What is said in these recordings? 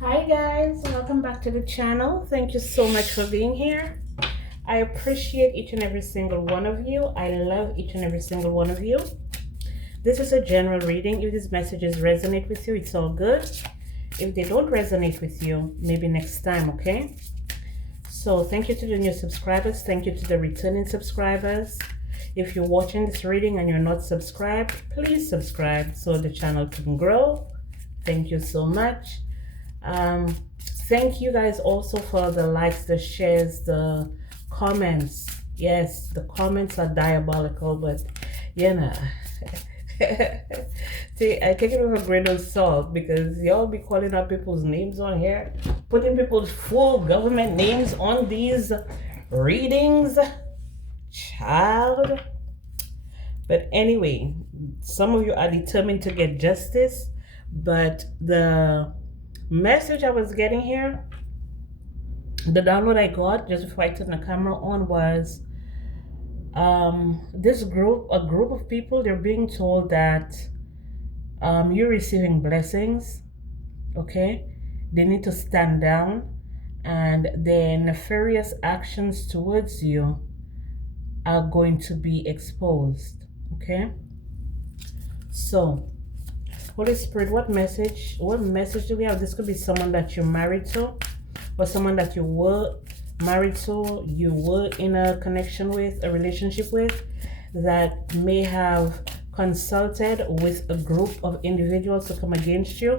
Hi guys, welcome back to the channel. Thank you so much for being here. I appreciate each and every single one of you. I love each and every single one of you. This is a general reading. If these messages resonate with you, it's all good. If they don't resonate with you, maybe next time, okay? So thank you to the new subscribers. Thank you to the returning subscribers. If you're watching this reading and you're not subscribed, please subscribe so the channel can grow. Thank you so much. Um, Thank you guys also for the likes, the shares, the comments. Yes, the comments are diabolical, but you know. See, I take it with a grain of salt because y'all be calling out people's names on here, putting people's full government names on these readings. Child. But anyway, some of you are determined to get justice, but the message I was getting here, the download I got just before I turned the camera on was this group, a group of people, they're being told that you're receiving blessings, okay? They need to stand down, and their nefarious actions towards you are going to be exposed, okay? So Holy Spirit, what message do we have? This could be someone that you're married to, or someone that you were married to, you were in a connection with, a relationship with, that may have consulted with a group of individuals to come against you.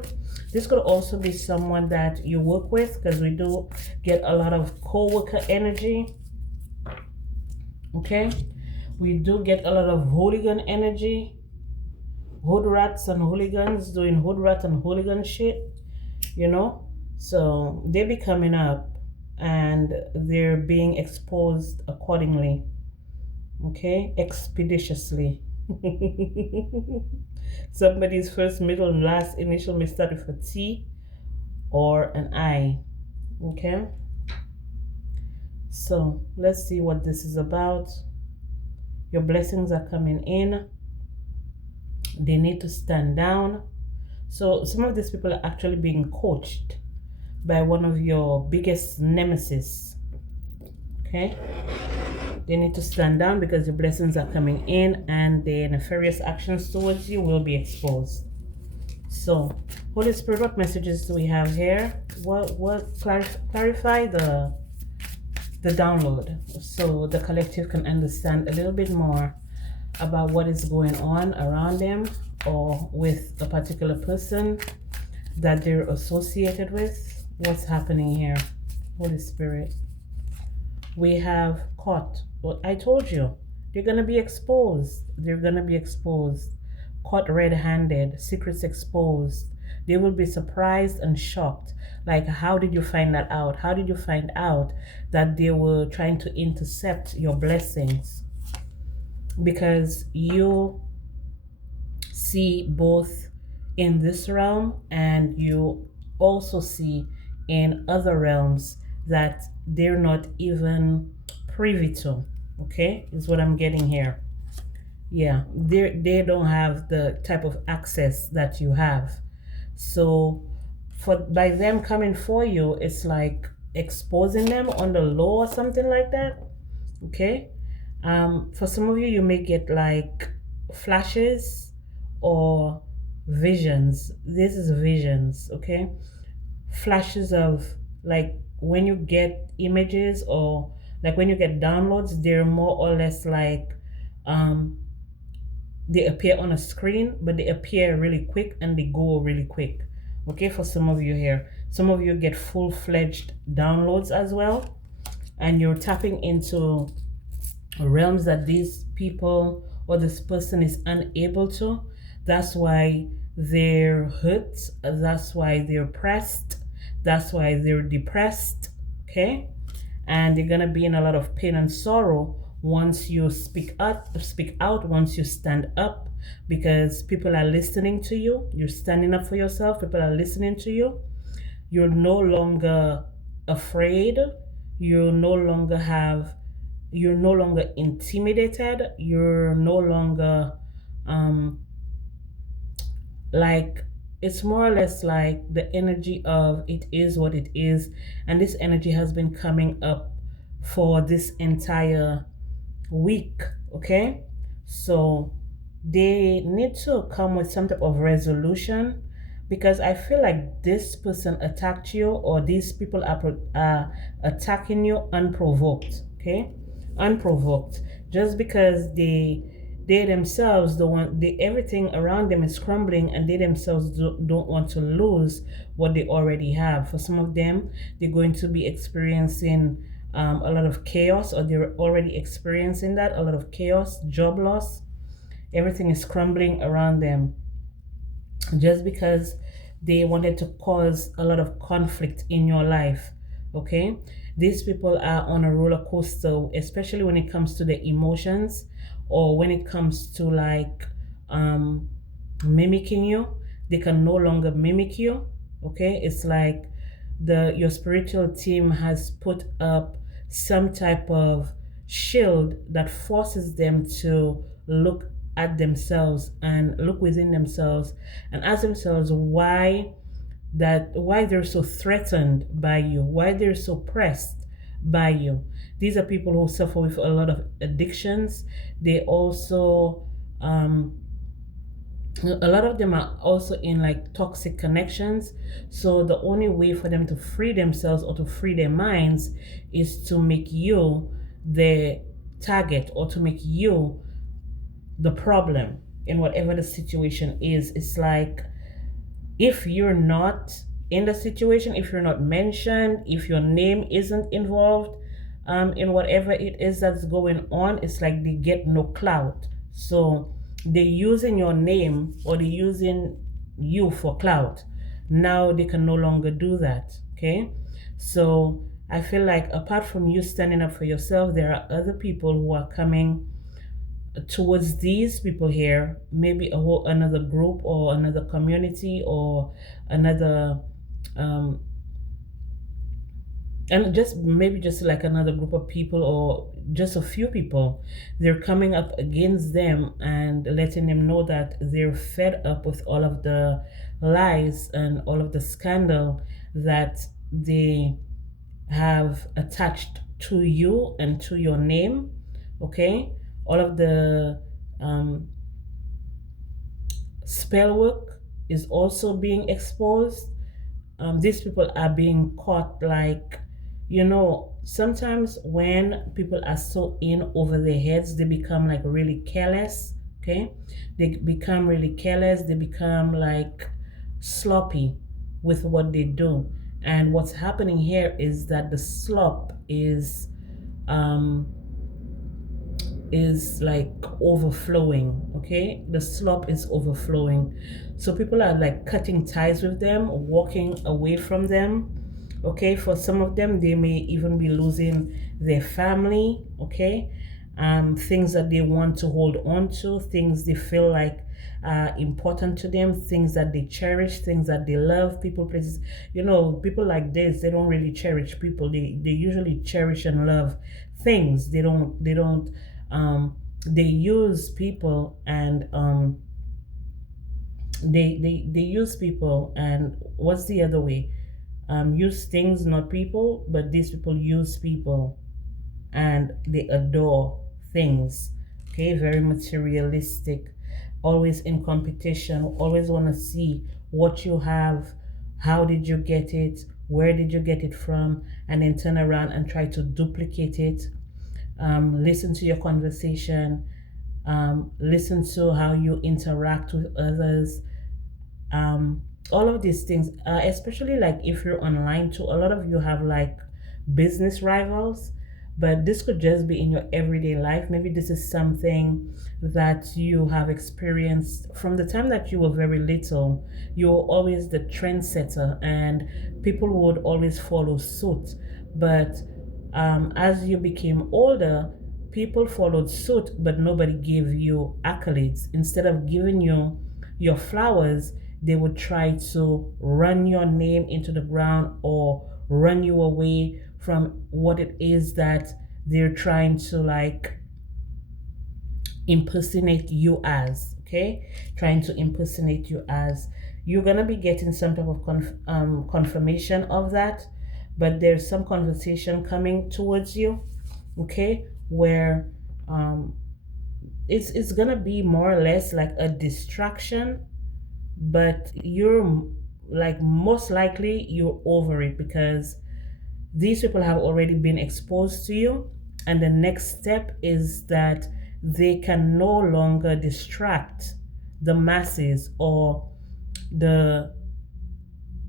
This could also be someone that you work with, because we do get a lot of co-worker energy, okay? We do get a lot of hooligan energy, hood rats and hooligans doing hood rat and hooligan shit, you know? So they be coming up and they're being exposed accordingly, okay? Expeditiously. Somebody's first, middle, and last initial may start with a T or an I, okay? So let's see what this is about. Your blessings are coming in. They need to stand down. So some of these people are actually being coached by one of your biggest nemesis, okay? They need to stand down because the blessings are coming in and the nefarious actions towards you will be exposed. So Holy Spirit, what messages do we have here? Clarify the download so the collective can understand a little bit more about what is going on around them or with a particular person that they're associated with. What's happening here? Holy Spirit. We have caught. Well, I told you, they're going to be exposed. They're going to be exposed. Caught red-handed, secrets exposed. They will be surprised and shocked. Like, how did you find that out? How did you find out that they were trying to intercept your blessings? Because you see both in this realm and you also see in other realms that they're not even privy to, okay, is what I'm getting here. Yeah, they don't have the type of access that you have. So for by them coming for you, it's like exposing them on the low or something like that, okay? For some of you, you may get like flashes or visions. This is visions, okay? Flashes of, like, when you get images or like when you get downloads, they're more or less like they appear on a screen, but they appear really quick and they go really quick, okay? For some of you here, some of you get full-fledged downloads as well, and you're tapping into realms that these people or this person is unable to. That's why they're hurt, that's why they're pressed, that's why they're depressed, okay? And they're gonna be in a lot of pain and sorrow once you speak out, once you stand up, because people are listening to you. You're standing up for yourself, people are listening to you. You're no longer afraid, you're no longer intimidated, you're no longer like it's more or less like the energy of it is what it is, and this energy has been coming up for this entire week. Okay, so they need to come with some type of resolution, because I feel like this person attacked you, or these people are attacking you unprovoked. Okay, unprovoked, just because they themselves don't want, everything around them is crumbling, and they themselves don't want to lose what they already have. For some of them, they're going to be experiencing a lot of chaos, or they're already experiencing that, a lot of chaos, job loss. Everything is crumbling around them, just because they wanted to cause a lot of conflict in your life. Okay, these people are on a roller coaster, especially when it comes to the emotions, or when it comes to like um mimicking you. They can no longer mimic you. Okay, it's like the your spiritual team has put up some type of shield that forces them to look at themselves and look within themselves and ask themselves why they're so threatened by you, why they're so pressed by you. These are people who suffer with a lot of addictions. They also a lot of them are also in like toxic connections. So the only way for them to free themselves or to free their minds is to make you the target, or to make you the problem in whatever the situation is. It's like, if you're not in the situation, if you're not mentioned, if your name isn't involved in whatever it is that's going on, it's like they get no clout. So they're using your name, or they're using you for clout. Now they can no longer do that. Okay, so I feel like apart from you standing up for yourself, there are other people who are coming towards these people here, maybe a whole another group or another community or another um and just maybe just like another group of people, or just a few people. They're coming up against them and letting them know that they're fed up with all of the lies and all of the scandal that they have attached to you and to your name. Okay, all of the um, spell work is also being exposed. These people are being caught, like, sometimes when people are so in over their heads, they become like really careless. Okay, they become really careless, they become like sloppy with what they do. And what's happening here is that the slop um is like overflowing. Okay, the slop is overflowing, so people are like cutting ties with them, walking away from them. Okay, for some of them, they may even be losing their family. Okay, things that they want to hold on to, things they feel like are important to them, things that they cherish, things that they love, people, places. People like this, they don't really cherish people. They usually cherish and love things. They don't they use people, and they use people, and what's the other way? Use things, not people. But these people use people, and they adore things. Okay, very materialistic, always in competition, always want to see what you have, how did you get it, where did you get it from, and then turn around and try to duplicate it. Listen to your conversation, listen to how you interact with others, all of these things, especially like if you're online too. A lot of you have like business rivals, but this could just be in your everyday life. Maybe this is something that you have experienced from the time that you were very little. You were always the trendsetter, and people would always follow suit. But as you became older, people followed suit, but nobody gave you accolades. Instead of giving you your flowers, they would try to run your name into the ground, or run you away from what it is that they're trying to like impersonate you as. Okay, trying to impersonate you as. You're gonna be getting some type of confirmation of that, but there's some conversation coming towards you, okay, where um, it's gonna be more or less like a distraction, but you're like most likely you're over it because these people have already been exposed to you, and the next step is that they can no longer distract the masses the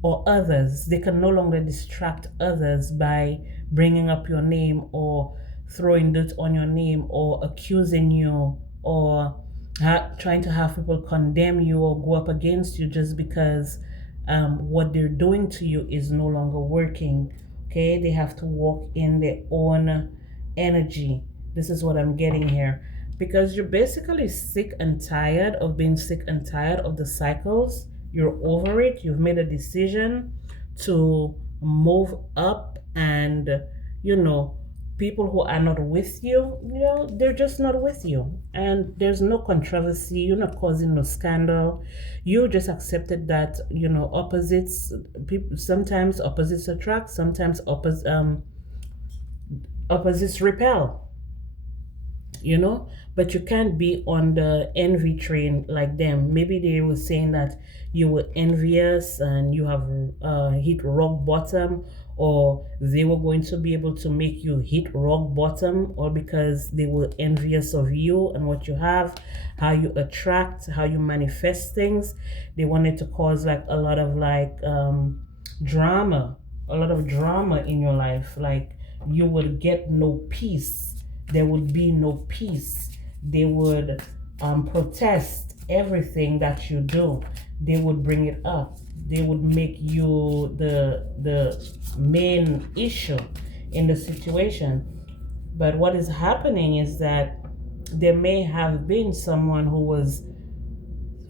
or others. They can no longer distract others by bringing up your name or throwing dirt on your name or accusing you or trying to have people condemn you or go up against you just because what they're doing to you is no longer working. Okay, they have to walk in their own energy. This is what I'm getting here. Because you're basically sick and tired of being sick and tired of the cycles. You're over it. You've made a decision to move up, and you know, people who are not with you, they're just not with you. And there's no controversy. You're not causing no scandal. You just accepted that, opposites, people, sometimes opposites attract, sometimes opposites repel, but you can't be on the envy train like them. Maybe they were saying that you were envious and you have hit rock bottom, or they were going to be able to make you hit rock bottom, or because they were envious of you and what you have, how you attract, how you manifest things. They wanted to cause like a lot of like drama, a lot of drama in your life. Like you would get no peace. There would be no peace. They would protest everything that you do. They would bring it up. They would make you the main issue in the situation. But what is happening is that there may have been someone who was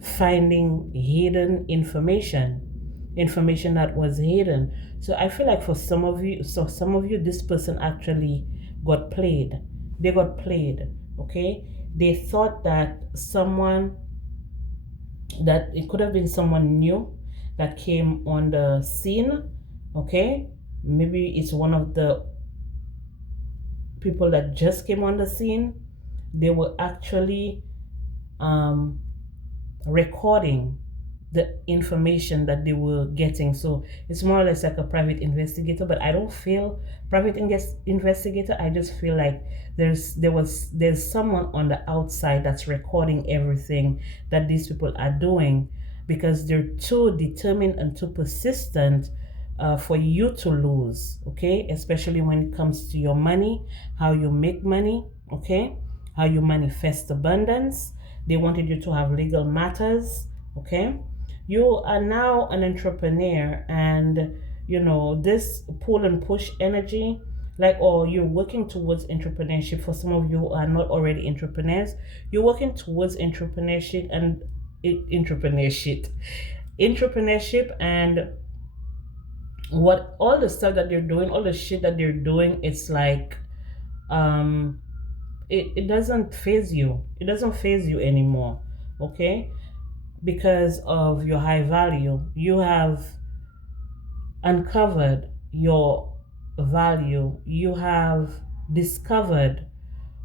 finding hidden information that was hidden. So I feel like for some of you, this person actually got played. They got played, okay? They thought that it could have been someone new that came on the scene, okay? Maybe it's one of the people that just came on the scene. They were actually recording the information that they were getting. So it's more or less like a private investigator, but I don't feel private investigator. I just feel like there's someone on the outside that's recording everything that these people are doing, because they're too determined and too persistent for you to lose, okay? Especially when it comes to your money, how you make money, okay? How you manifest abundance. They wanted you to have legal matters, okay? You are now an entrepreneur, and this pull and push energy, like, or you're working towards entrepreneurship. For some of you who are not already entrepreneurs, you're working towards entrepreneurship and what all the stuff that they're doing, all the shit that they're doing, it's like it doesn't phase you. It doesn't phase you anymore, okay? Because of your high value. You have uncovered your value. You have discovered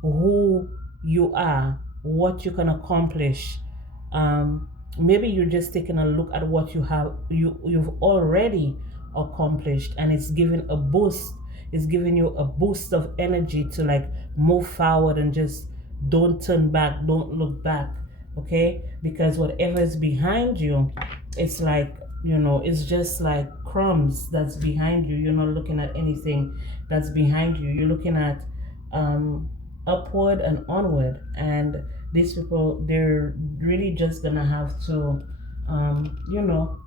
who you are, what you can accomplish. Maybe you're just taking a look at what you've already accomplished, and it's giving a boost. It's giving you a boost of energy to like move forward and just don't turn back, don't look back, okay? Because whatever is behind you, it's like, it's just like crumbs that's behind you. You're not looking at anything that's behind you. You're looking at upward and onward. And these people, they're really just gonna have to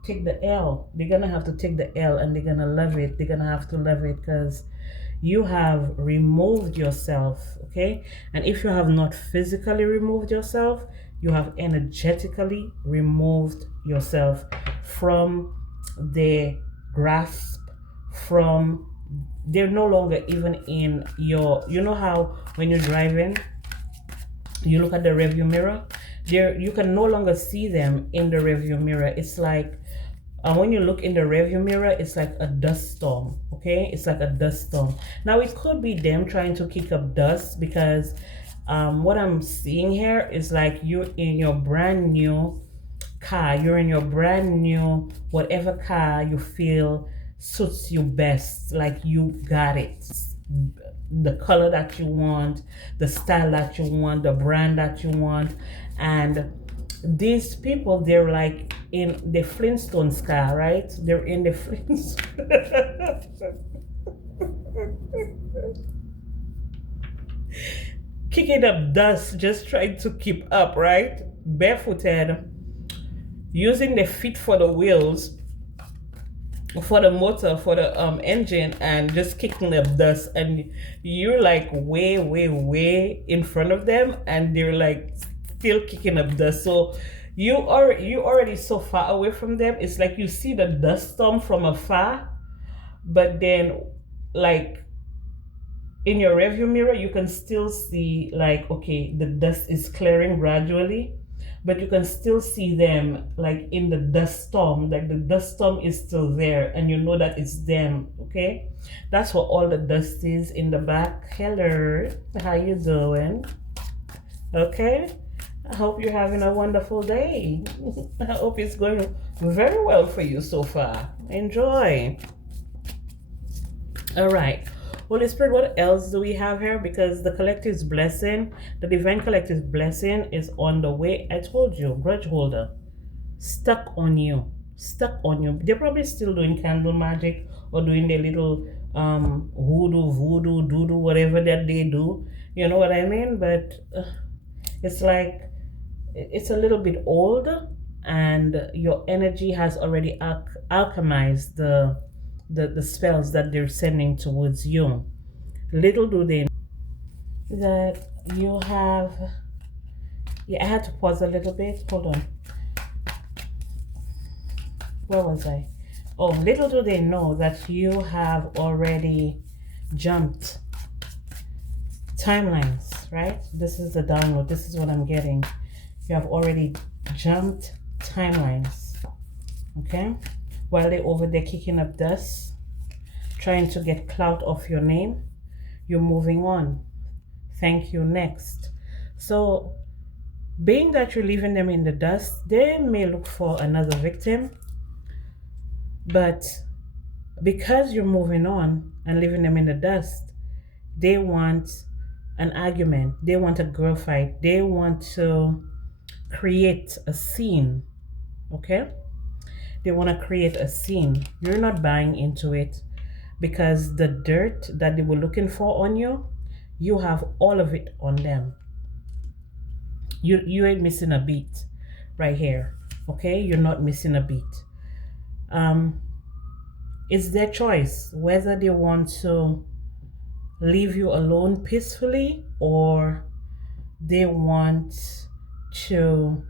take the L. They're gonna have to take the L, and they're gonna love it. They're gonna have to love it because you have removed yourself, okay? And if you have not physically removed yourself, you have energetically removed yourself from their grasp, they're no longer even in your, how when you're driving, you look at the rearview mirror, you can no longer see them in the rearview mirror. It's like And when you look in the rearview mirror, it's like a dust storm. Okay, it's like a dust storm. Now it could be them trying to kick up dust, because what I'm seeing here is like you're in your brand new car. You're in your brand new whatever car you feel suits you best. Like you got it, the color that you want, the style that you want, the brand that you want. And these people, they're like in the Flintstones car, right? They're in the Flintstones. Kicking up dust, just trying to keep up, right? Barefooted, using the feet for the wheels, for the motor, for the engine, and just kicking up dust. And you're like way, way, way in front of them, and they're like still kicking up dust. So you already so far away from them. It's like you see the dust storm from afar, but then like in your rearview mirror, you can still see like, okay, the dust is clearing gradually, but you can still see them like in the dust storm. Like the dust storm is still there, and you know that it's them. Okay, that's what all the dust is in the back. Hello, how you doing? Okay, I hope you're having a wonderful day. I hope it's going very well for you so far. Enjoy. All right. Holy Spirit, what else do we have here? Because the collective's blessing, the divine collective's blessing is on the way. I told you, grudge holder, stuck on you, stuck on you. They're probably still doing candle magic or doing their little voodoo, doodoo, whatever that they do. You know what I mean? But it's like, it's a little bit old, and your energy has already alchemized the spells that they're sending towards you. Little do they know that you have. Yeah, I had to pause a little bit. Hold on. Where was I? Oh, little do they know that you have already jumped timelines, right? This is the download. This is what I'm getting. You have already jumped timelines. Okay? While they're over there kicking up dust, trying to get clout off your name, you're moving on. Thank you, next. So, being that you're leaving them in the dust, they may look for another victim, but because you're moving on and leaving them in the dust, they want an argument. They want a girl fight. They want to create a scene. Okay? They want to create a scene. You're not buying into it, because the dirt that they were looking for on you, you have all of it on them. You ain't missing a beat right here. Okay? You're not missing a beat. It's their choice whether they want to leave you alone peacefully, or they want to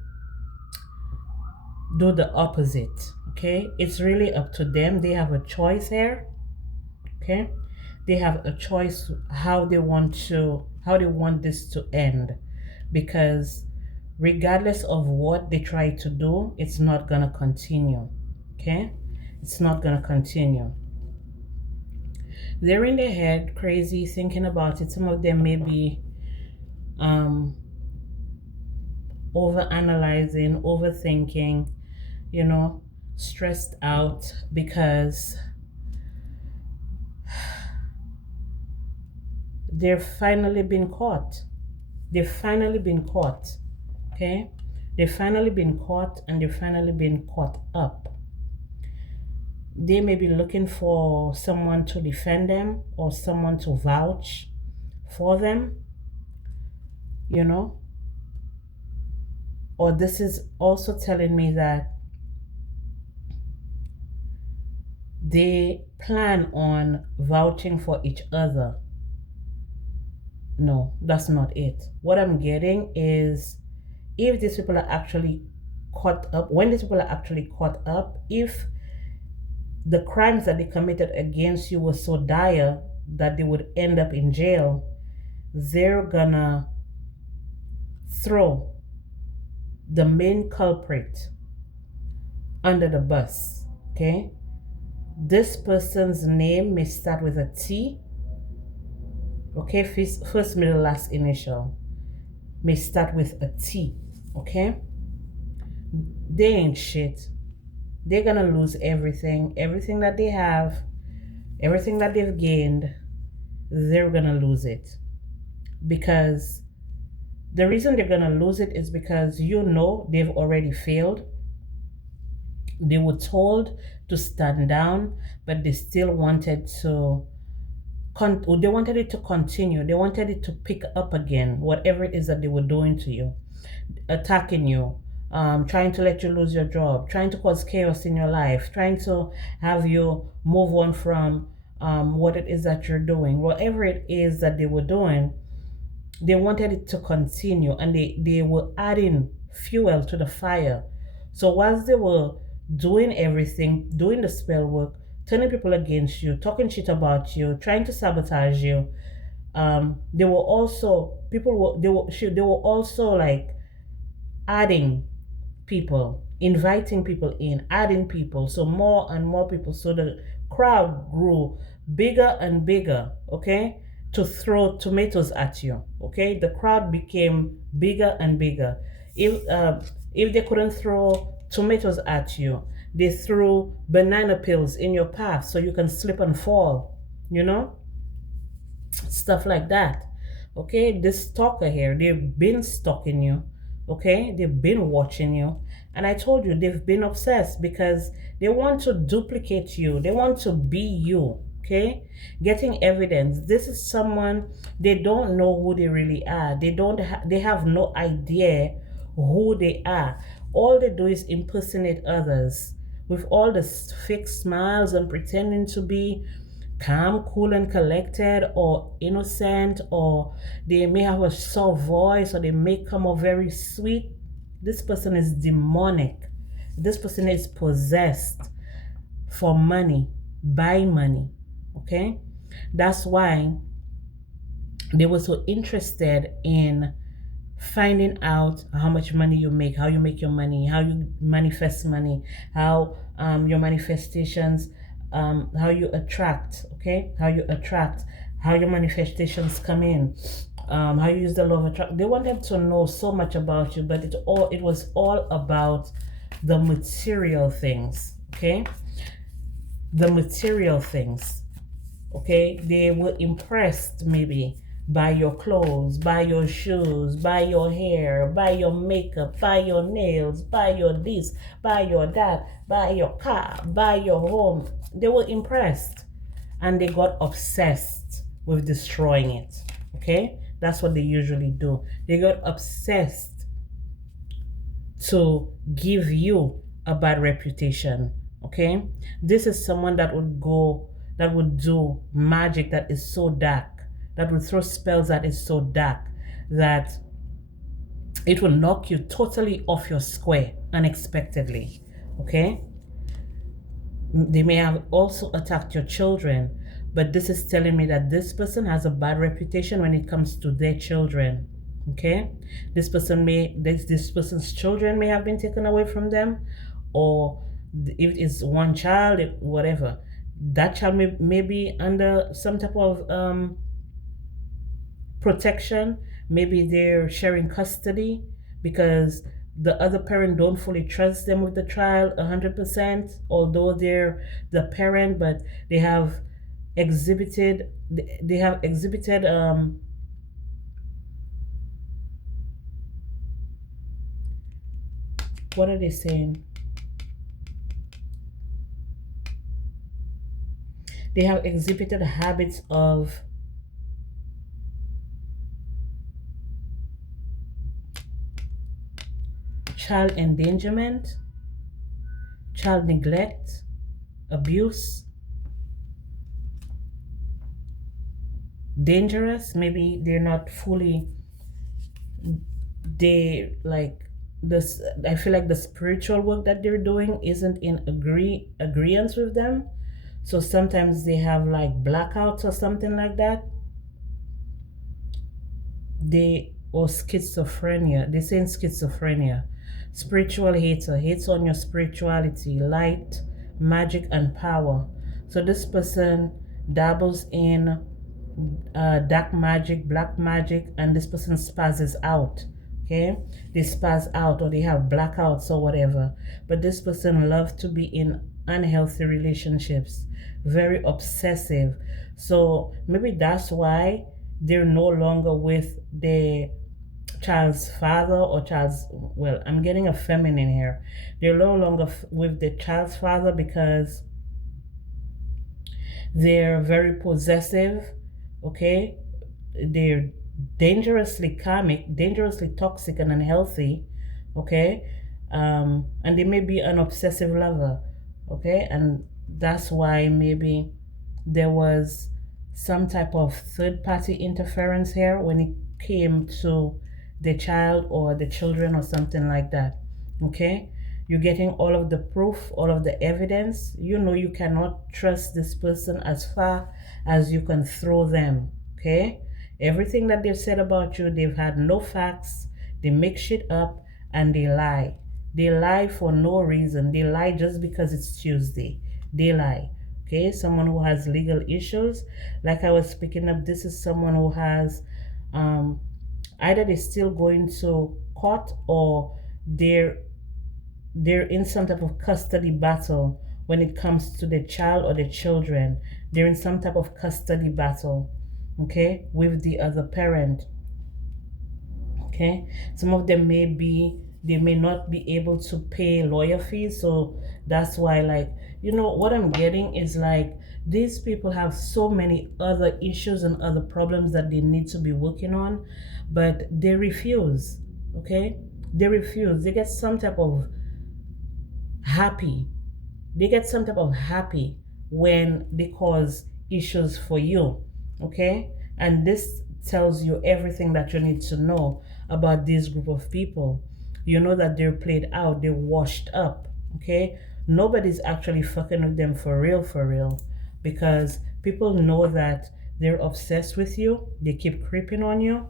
do the opposite. Okay? It's really up to them. They have a choice here. Okay? They have a choice how they want this to end, because regardless of what they try to do, it's not gonna continue. Okay? It's not gonna continue. They're in their head crazy thinking about it. Some of them may be over analyzing, overthinking, you know, stressed out, because they've finally been caught. They've finally been caught. Okay? They've finally been caught, and they've finally been caught up. They may be looking for someone to defend them, or someone to vouch for them, you know. Or this is also telling me that they plan on vouching for each other. No, that's not it. What I'm getting is, if these people are actually caught up, when these people are actually caught up, if the crimes that they committed against you were so dire that they would end up in jail, they're gonna throw the main culprit under the bus. Okay, this person's name may start with a T. Okay, first, middle, last initial may start with a T. Okay, they ain't shit. They're gonna lose everything that they have, everything that they've gained. They're gonna lose it, because the reason they're gonna lose it is because they've already failed. They were told to stand down, but they still wanted to they wanted it to continue. They wanted it to pick up again, whatever it is that they were doing to you, attacking you, trying to let you lose your job, trying to cause chaos in your life, trying to have you move on from what it is that you're doing. Whatever it is that they were doing, they wanted it to continue, and they were adding fuel to the fire. So whilst they were doing everything, doing the spell work, turning people against you, talking shit about you, trying to sabotage you, they were also they were also like adding people, inviting people in, adding people, so more and more people. So the crowd grew bigger and bigger, okay, to throw tomatoes at you, okay? The crowd became bigger and bigger. If they couldn't throw tomatoes at you, they threw banana peels in your path so you can slip and fall, you know? Stuff like that. Okay, this stalker here, they've been stalking you. Okay, they've been watching you, and I told you they've been obsessed because they want to duplicate you, they want to be you. Okay, getting evidence. This is someone, they don't know who they really are. They have no idea who they are. All they do is impersonate others with all the fake smiles and pretending to be calm, cool, and collected, or innocent, or they may have a soft voice, or they may come off very sweet. This person is demonic. This person is possessed for money, by money. Okay? That's why they were so interested in finding out how much money you make, how you make your money, how you manifest money, how your manifestations, how you attract, okay, how your manifestations come in, how you use the law of attraction. They wanted to know so much about you, but it was all about the material things, okay, the material things, okay. They were impressed maybe by your clothes, by your shoes, by your hair, by your makeup, by your nails, by your this, by your that, by your car, by your home. They were impressed, and they got obsessed with destroying it. Okay, that's what they usually do. They got obsessed to give you a bad reputation. Okay, this is someone that would do magic that is so dark, that will throw spells that is so dark that it will knock you totally off your square unexpectedly. Okay, they may have also attacked your children, but this is telling me that this person has a bad reputation when it comes to their children. Okay, this person's children may have been taken away from them, or if it's one child, whatever, that child may be under some type of protection. Maybe they're sharing custody because the other parent don't fully trust them with the child 100%, although they're the parent, but they have exhibited what are they saying? They have exhibited habits of child endangerment, child neglect, abuse, dangerous. Maybe they're not fully, they like this. I feel like the spiritual work that they're doing isn't in agreement with them. So sometimes they have like blackouts or something like that. Or schizophrenia. They're saying schizophrenia. Spiritual hater, hates on your spirituality, light, magic and power. So this person dabbles in dark magic, black magic, and this person spazzes out. Okay, they spaz out or they have blackouts or whatever. But this person loves to be in unhealthy relationships, very obsessive. So maybe that's why they're no longer with the child's father or child's, well, I'm getting a feminine here. They're no longer with the child's father because they're very possessive. Okay, they're dangerously karmic, dangerously toxic and unhealthy. Okay, and they may be an obsessive lover. Okay, and that's why maybe there was some type of third party interference here when it came to the child or the children or something like that. Okay, you're getting all of the proof, all of the evidence. You know you cannot trust this person as far as you can throw them. Okay, everything that they've said about you, they've had no facts, they make shit up, and they lie. They lie for no reason. They lie just because it's Tuesday. They lie. Okay, someone who has legal issues, like I was speaking of, this is someone who has either they're still going to court or they're they're in some type of custody battle when it comes to the child or the children. They're in some type of custody battle, okay, with the other parent. Okay, some of them they may not be able to pay lawyer fees, so that's why, like, what I'm getting is like these people have so many other issues and other problems that they need to be working on, but they refuse. Okay, they refuse. They get some type of happy. They get some type of happy when they cause issues for you. Okay, and this tells you everything that you need to know about this group of people. You know that they're played out, they're washed up. Okay, nobody's actually fucking with them for real, because people know that they're obsessed with you. They keep creeping on you.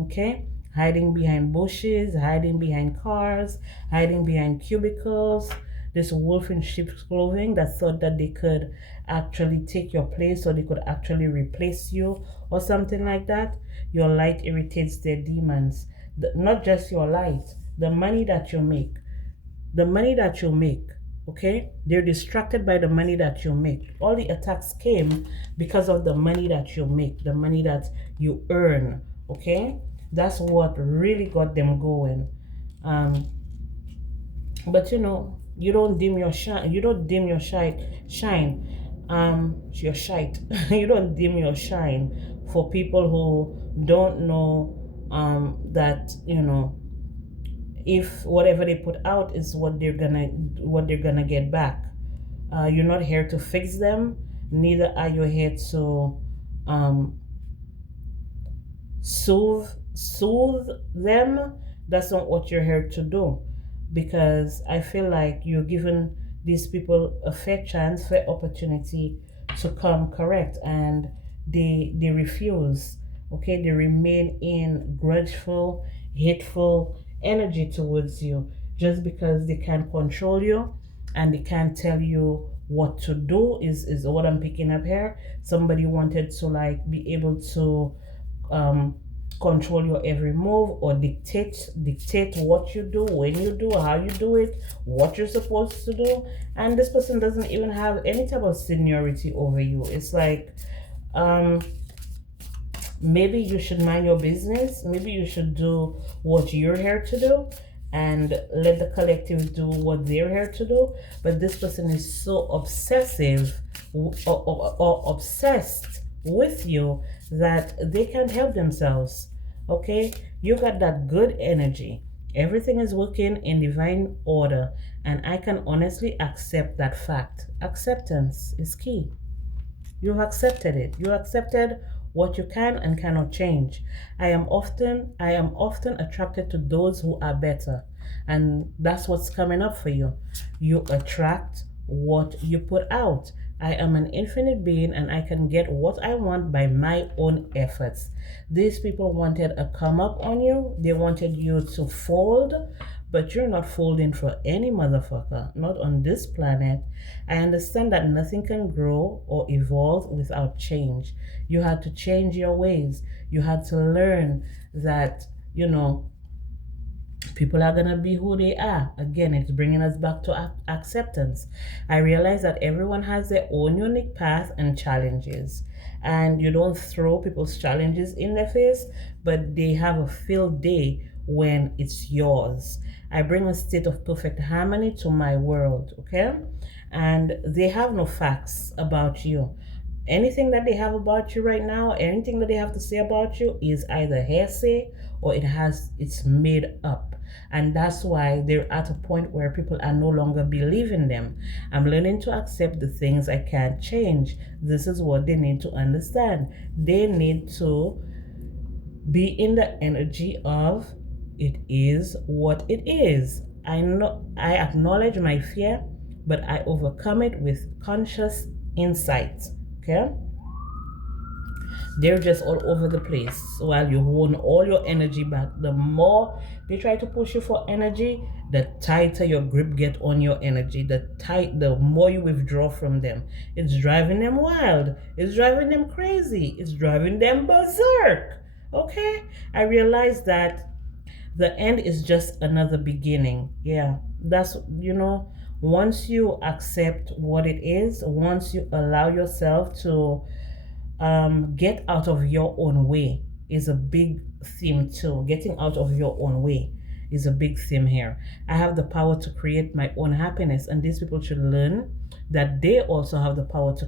Okay, hiding behind bushes, hiding behind cars, hiding behind cubicles. This wolf in sheep's clothing that thought that they could actually take your place or they could actually replace you or something like that. Your light irritates their demons. Not just your light, the money that you make. The money that you make, okay? They're distracted by the money that you make. All the attacks came because of the money that you make, the money that you earn, okay? That's what really got them going. But you don't dim your shine. You don't dim your shine. Your shite. You don't dim your shine for people who don't know that if whatever they put out is what they're gonna get back. You're not here to fix them. Neither are you here to soothe them. That's not what you're here to do, because I feel like you're giving these people a fair chance, fair opportunity to come correct, and they refuse. Okay, they remain in grudgeful, hateful energy towards you just because they can't control you and they can't tell you what to do. Is what I'm picking up here. Somebody wanted to like be able to control your every move or dictate what you do, when you do, how you do it, what you're supposed to do. And this person doesn't even have any type of seniority over you. It's like maybe you should mind your business. Maybe you should do what you're here to do and let the collective do what they're here to do. But this person is so obsessive or obsessed with you that they can't help themselves. Okay, you got that good energy. Everything is working in divine order, and I can honestly accept that fact. Acceptance is key. You've accepted it. You accepted what you can and cannot change. I am often attracted to those who are better. And that's what's coming up for you. You attract what you put out. I am an infinite being and I can get what I want by my own efforts. These people wanted a come up on you. They wanted you to fold, but you're not folding for any motherfucker, not on this planet. I understand that nothing can grow or evolve without change. You had to change your ways. You had to learn that, you know, people are going to be who they are. Again, it's bringing us back to acceptance. I realize that everyone has their own unique path and challenges, and you don't throw people's challenges in their face, but they have a field day when it's yours. I bring a state of perfect harmony to my world, okay? And they have no facts about you. Anything that they have about you right now, anything that they have to say about you is either hearsay or it's made up. And that's why they're at a point where people are no longer believing them. I'm learning to accept the things I can't change. This is what they need to understand. They need to be in the energy of it is what it is. I know I acknowledge my fear, but I overcome it with conscious insight. Okay? They're just all over the place while you hold all your energy back. The more they try to push you for energy, the tighter your grip get on your energy. The more you withdraw from them. It's driving them wild. It's driving them crazy. It's driving them berserk. Okay? I realize that the end is just another beginning. Yeah. That's, once you accept what it is, once you allow yourself to get out of your own way is a big theme too. Getting out of your own way is a big theme here. I have the power to create my own happiness, and these people should learn that they also have the power to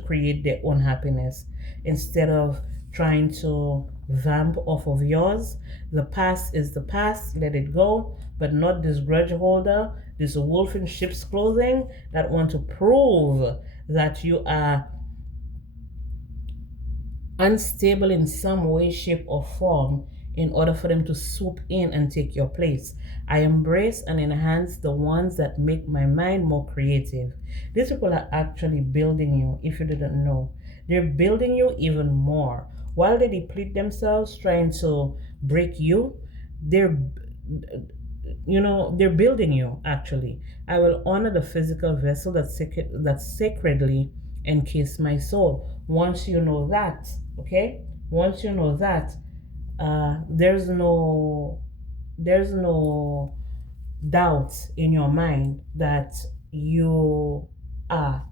create their own happiness instead of trying to vamp off of yours. The past is the past, let it go, but not this grudge holder, this wolf in sheep's clothing that want to prove that you are unstable in some way, shape, or form in order for them to swoop in and take your place. I embrace and enhance the ones that make my mind more creative. These people are actually building you, if you didn't know. They're building you even more. While they deplete themselves trying to break you, they're they're building you actually. I will honor the physical vessel that sacredly encase my soul. Once you know that, okay, once you know that, there's no doubt in your mind that you are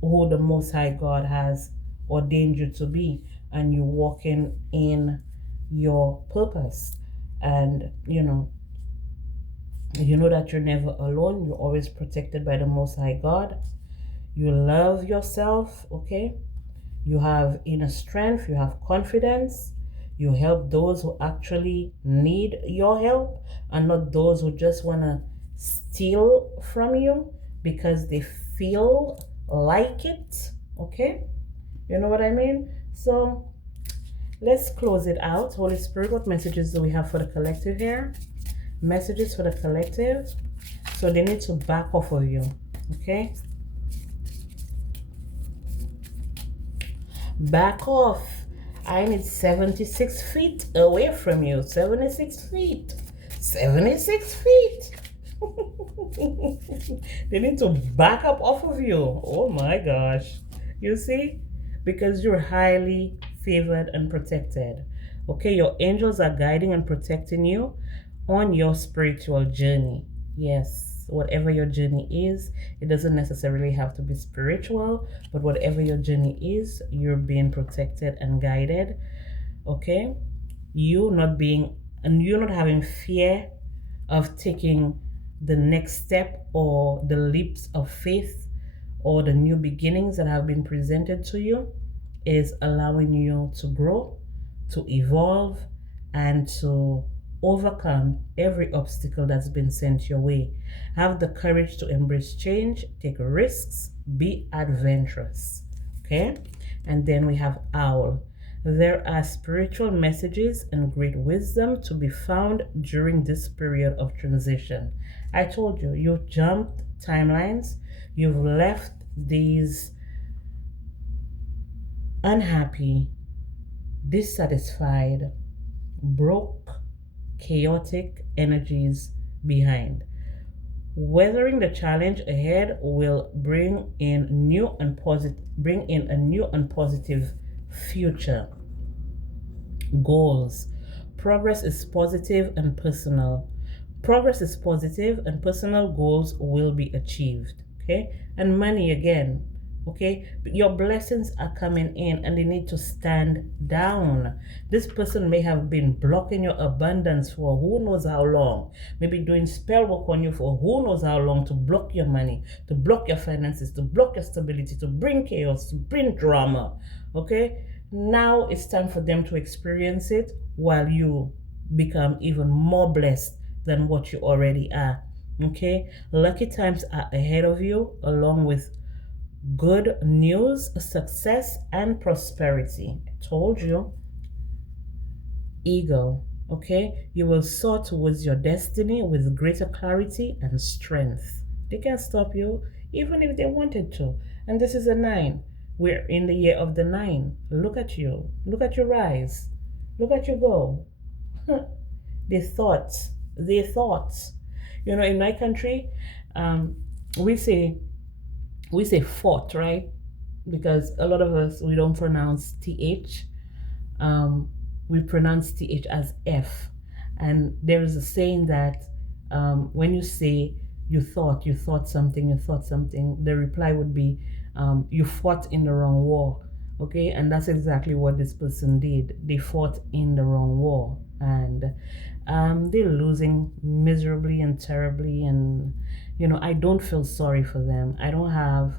who the Most High God has ordained you to be, and you're walking in your purpose. And you know that you're never alone. You're always protected by the Most High God. You love yourself, okay? You have inner strength, you have confidence. You help those who actually need your help and not those who just want to steal from you because they feel like it, okay? You know what I mean? So let's close it out. Holy Spirit, what messages do we have for the collective here? Messages for the collective. So they need to back off of you, okay? Back off. I need 76 feet away from you. 76 feet. 76 feet. They need to back up off of you. Oh my gosh. You see? Because you're highly favored and protected. Okay, your angels are guiding and protecting you on your spiritual journey. Yes, whatever your journey is, it doesn't necessarily have to be spiritual, but whatever your journey is, you're being protected and guided. Okay, you're not having fear of taking the next step or the leaps of faith or the new beginnings that have been presented to you. Is allowing you to grow, to evolve, and to overcome every obstacle that's been sent your way. Have the courage to embrace change, take risks, be adventurous. Okay? And then we have Owl. There are spiritual messages and great wisdom to be found during this period of transition. I told you, you've jumped timelines, you've left these unhappy, dissatisfied, broke, chaotic energies behind. Weathering the challenge ahead will bring in a new and positive future. Goals. Progress is positive and personal. Progress is positive and personal goals will be achieved. Okay? And money again. Okay? Your blessings are coming in and they need to stand down. This person may have been blocking your abundance for who knows how long. Maybe doing spell work on you for who knows how long to block your money, to block your finances, to block your stability, to bring chaos, to bring drama. Okay? Now it's time for them to experience it while you become even more blessed than what you already are. Okay? Lucky times are ahead of you, along with good news, success, and prosperity. I told you. Ego. Okay? You will soar towards your destiny with greater clarity and strength. They can't stop you, even if they wanted to. And this is a 9. We're in the year of the 9. Look at you. Look at your rise. Look at you go. They thought. They thought. You know, in my country, we say fought, right? Because a lot of us, we don't pronounce TH. We pronounce TH as F. And there is a saying that when you say you thought something, the reply would be you fought in the wrong war. Okay, and that's exactly what this person did. They fought in the wrong war, and they're losing miserably and terribly. And you know, I don't feel sorry for them. I don't have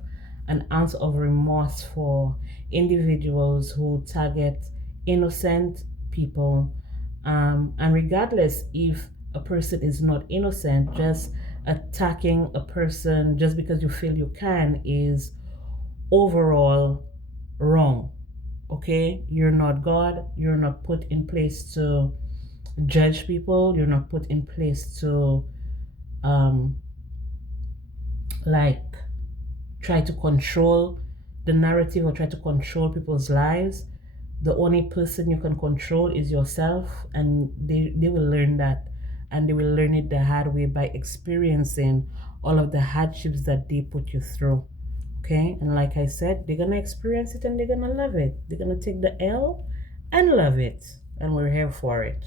an ounce of remorse for individuals who target innocent people. And regardless if a person is not innocent, just attacking a person just because you feel you can is overall wrong. Okay? You're not God. You're not put in place to judge people. You're not put in place to like try to control the narrative or try to control people's lives. The only person you can control is yourself, and they will learn that, and they will learn it the hard way by experiencing all of the hardships that they put you through. Okay? And like I said, they're gonna experience it and they're gonna love it. They're gonna take the L and love it, and we're here for it.